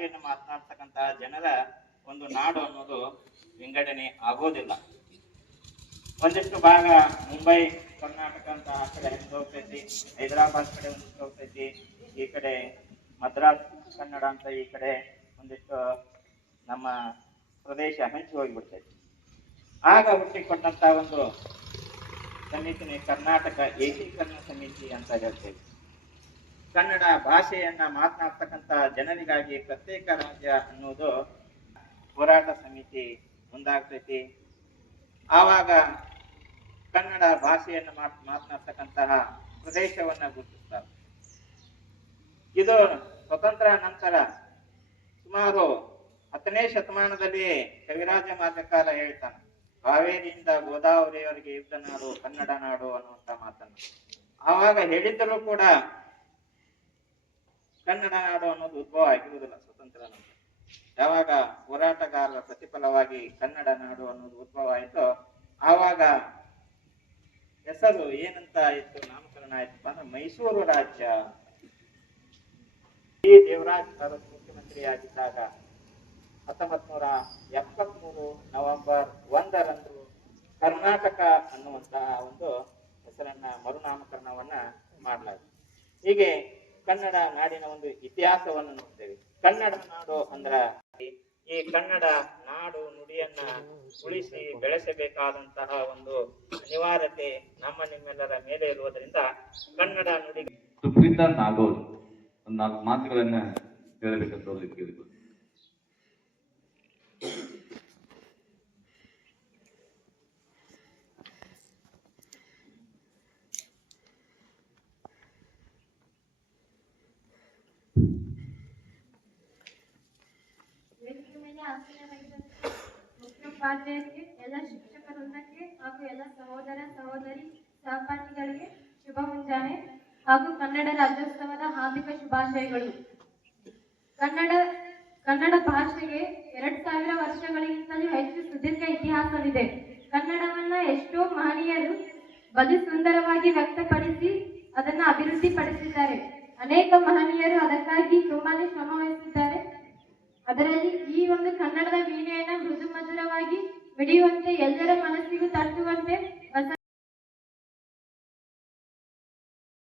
ಭಾಷೆಯನ್ನು ಮಾತನಾಡ್ತಕ್ಕಂತಹ ಜನರ ಒಂದು ನಾಡು ಅನ್ನೋದು ವಿಂಗಡಣೆ ಆಗೋದಿಲ್ಲ. ಒಂದಿಷ್ಟು ಭಾಗ ಮುಂಬೈ, ಕರ್ನಾಟಕ ಅಂತ ಆ ಕಡೆ ಹಂಗೆ ಹೋಗ್ತೈತಿ, ಹೈದರಾಬಾದ್ ಕಡೆ ಒಂದಿಷ್ಟು ಹೋಗ್ತೈತಿ, ಈ ಕಡೆ ಮದ್ರಾಸ್, ಕನ್ನಡ ಅಂತ ಈ ಕಡೆ ಒಂದಿಷ್ಟು ನಮ್ಮ ಪ್ರದೇಶ ಹಂಚಿ ಹೋಗಿಬಿಡ್ತೈತಿ. ಆಗ ಹುಟ್ಟಿಕೊಂಡಂತ ಒಂದು ಸಮಿತಿನೇ ಕರ್ನಾಟಕ ಏಕೀಕರಣ ಸಮಿತಿ ಅಂತ ಹೇಳ್ತೇವೆ. ಕನ್ನಡ ಭಾಷೆಯನ್ನ ಮಾತನಾಡ್ತಕ್ಕಂತ ಜನರಿಗಾಗಿ ಪ್ರತ್ಯೇಕ ರಾಜ್ಯ ಅನ್ನೋದು ಹೋರಾಟ ಸಮಿತಿ ಮುಂದಾಗ್ತೈತಿ. ಆವಾಗ ಕನ್ನಡ ಭಾಷೆಯನ್ನು ಮಾತ್, ಮಾತನಾಡ್ತಕ್ಕಂತಹ ಪ್ರದೇಶವನ್ನ ಗುರುತಿಸ್ತಾರೆ. ಇದು ಸ್ವತಂತ್ರ ನಂತರ ಸುಮಾರು ಹತ್ತನೇ ಶತಮಾನದಲ್ಲಿ ಕವಿರಾಜ ಮಾತಕಾಲ ಹೇಳ್ತಾನೆ. ಕಾವೇರಿಯಿಂದ ಗೋದಾವರಿಯವರೆಗೆ ಇದ್ದ ನಾಡು ಕನ್ನಡ ನಾಡು ಅನ್ನುವಂತ ಮಾತನ್ನು. ಆವಾಗ ಹೇಳಿದ್ದರೂ ಕೂಡ ಕನ್ನಡ ನಾಡು ಅನ್ನೋದು ಉದ್ಭವ ಆಗಿರುವುದಿಲ್ಲ ಸ್ವತಂತ್ರ ಯಾವಾಗ ಹೋರಾಟಗಾರರ ಪ್ರತಿಫಲವಾಗಿ ಕನ್ನಡ ನಾಡು ಅನ್ನೋದು ಉದ್ಭವ ಆಯಿತು, ಆವಾಗ ಹೆಸರು ಏನಂತ ಇತ್ತು ನಾಮಕರಣ ಆಯ್ತಪ್ಪ ಅಂದ್ರೆ ಮೈಸೂರು ರಾಜ್ಯ. ಈ ದೇವರಾಜ್ ಮುಖ್ಯಮಂತ್ರಿ ಮುಖ್ಯಮಂತ್ರಿಯಾಗಿದ್ದಾಗ ಹತ್ತೊಂಬತ್ ನೂರ ಎಪ್ಪತ್ಮೂರು ನವೆಂಬರ್ ಒಂದರಂದು ಕರ್ನಾಟಕ ಅನ್ನುವಂತಹ ಒಂದು ಹೆಸರನ್ನ ಮರುನಾಮಕರಣವನ್ನ ಮಾಡಲಾಗಿದೆ. ಹೀಗೆ ಕನ್ನಡ ನಾಡಿನ ಒಂದು ಇತಿಹಾಸವನ್ನು ನೋಡ್ತೇವೆ. ಕನ್ನಡ ನಾಡು ಅಂದ್ರ ಈ ಕನ್ನಡ ನಾಡು ನುಡಿಯನ್ನ ಉಳಿಸಿ ಬೆಳೆಸಬೇಕಾದಂತಹ ಒಂದು ಅನಿವಾರ್ಯತೆ ನಮ್ಮ ನಿಮ್ಮೆಲ್ಲರ ಮೇಲೆ ಇರುವುದರಿಂದ ಕನ್ನಡ ನುಡಿ ಸುಪ್ರೀತಾ ನಾಗೋರ್ ನಾಲ್ಕು ಮಾತುಗಳನ್ನ ಹೇಳಬೇಕಂತ ಮುಖ್ಯೋಪಾಧ್ಯಾಯರಿಗೆ ಎಲ್ಲ ಶಿಕ್ಷಕ ವೃಂದಕ್ಕೆ ಹಾಗೂ ಎಲ್ಲ ಸಹೋದರ ಸಹೋದರಿ ಸಹಪಾಠಿಗಳಿಗೆ ಶುಭ ಮುಂಜಾನೆ ಹಾಗೂ ಕನ್ನಡ ರಾಜ್ಯೋತ್ಸವದ ಹಾರ್ದಿಕ ಶುಭಾಶಯಗಳು. ಕನ್ನಡ ಕನ್ನಡ ಭಾಷೆಗೆ ಎರಡ್ ಸಾವಿರ ವರ್ಷಗಳಿಗಿಂತಲೂ ಹೆಚ್ಚು ಸುದೀರ್ಘ ಇತಿಹಾಸವಿದೆ. ಕನ್ನಡವನ್ನ ಎಷ್ಟೋ ಮಹನೀಯರು ಬಲು ಸುಂದರವಾಗಿ ವ್ಯಕ್ತಪಡಿಸಿ ಅದನ್ನ ಅಭಿವೃದ್ಧಿಪಡಿಸಿದ್ದಾರೆ. ಅನೇಕ ಮಹನೀಯರು ಅದಕ್ಕಾಗಿ ತುಂಬಾನೇ ಶ್ರಮ ವಹಿಸಿದ್ದಾರೆ. ಅದರಲ್ಲಿ ಈ ಒಂದು ಕನ್ನಡದ ವೀಣೆಯನ್ನ ಮೃದು ಮಧುರವಾಗಿ ಮಿಡಿಯುವಂತೆ ಎಲ್ಲರ ಮನಸ್ಸಿಗೂ ತಟ್ಟುವಂತೆ